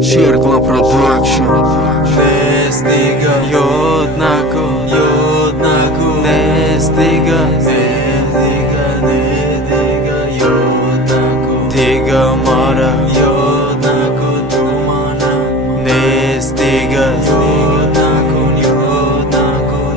Cirkla production. Nestiga jednako, nestiga jednako, tiga mara jednako dumana. Nestiga jednako,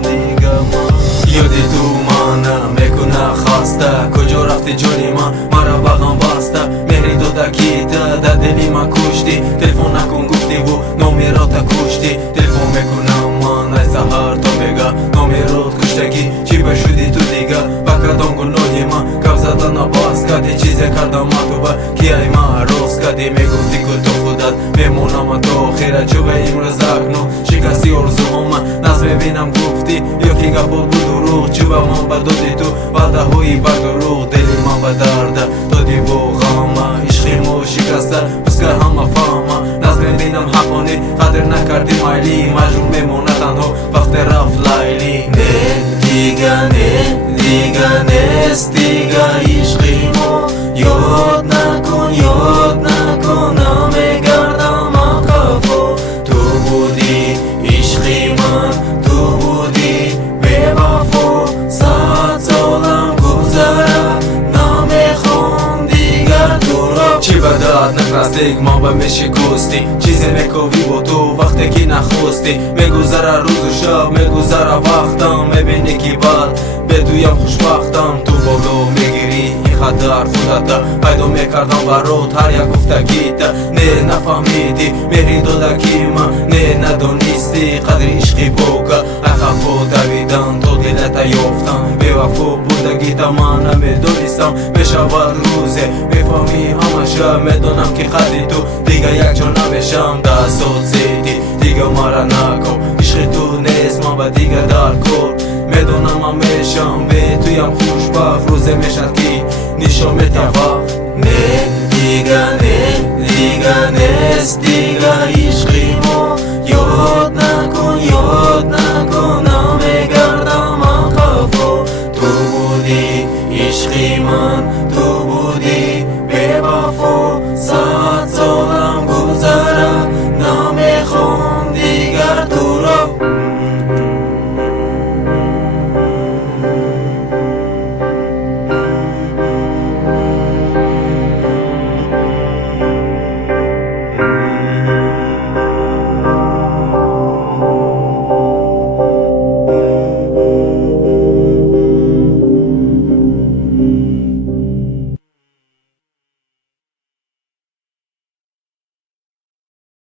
tiga mara. Yodi dumana mekuna khasta, kujo rafti joni mara bagam basta. Mehri doda kita da deli man kushti. Telefon nakon gufti bu nomerata kushti. Telefon mekunam man ay sahar to bega nomerot kushtagi chi bashudi tu diga bakadon gunodi ma kabzadan abbas kadi chize kardam atuba ki ay ma roz kadi megufti ku to khudat memonam to khira chuba imrazakno shikasti orzuhoma naz bebinam gufti yoki gabo buduru chuba man badodi tu vada hui baduru deli man badarda dodi bo ghama ishkhimo shikasta buska hama fama naz bebinam haqoni qadr nakardi mayli majrum memona tanho vaqt raf layli ne diga nestiga ishkhimo yod nakon ame gardam aqafo tu budi ishkhiman tu budi bevafo saat solam guzara namekhon digar turo chi badad nakrastig ma ba meshikosti chize mekovi bo tu vaqte ki nakhosti meguzara roz u shab meguzara vaqtam mebini ki bad بدویم خوشبختم تو بالا میگیری این خطر خودتا پیدا میکردم برات هر یک گفتگیت نه نفهمیدی مهری دادکی من نه ندانستی قدر عشقی بوکا عقبا دویدم تا دلتا یافتم به وفا بودگیتا من نمیدانستم بشود روزه میفهمی همه شب میدانم که قدری تو دیگه یک جا نمیشم دستات زیدی دیگه مرا نکن عشق تو نیست من به دیگه در کن میدونم همیشم به تویم خوشبخت روزه میشد که نشان میتوه نه دیگه نیست دیگه عشقیمو یاد نکن نمیگردم عقبو تو بودی عشقی من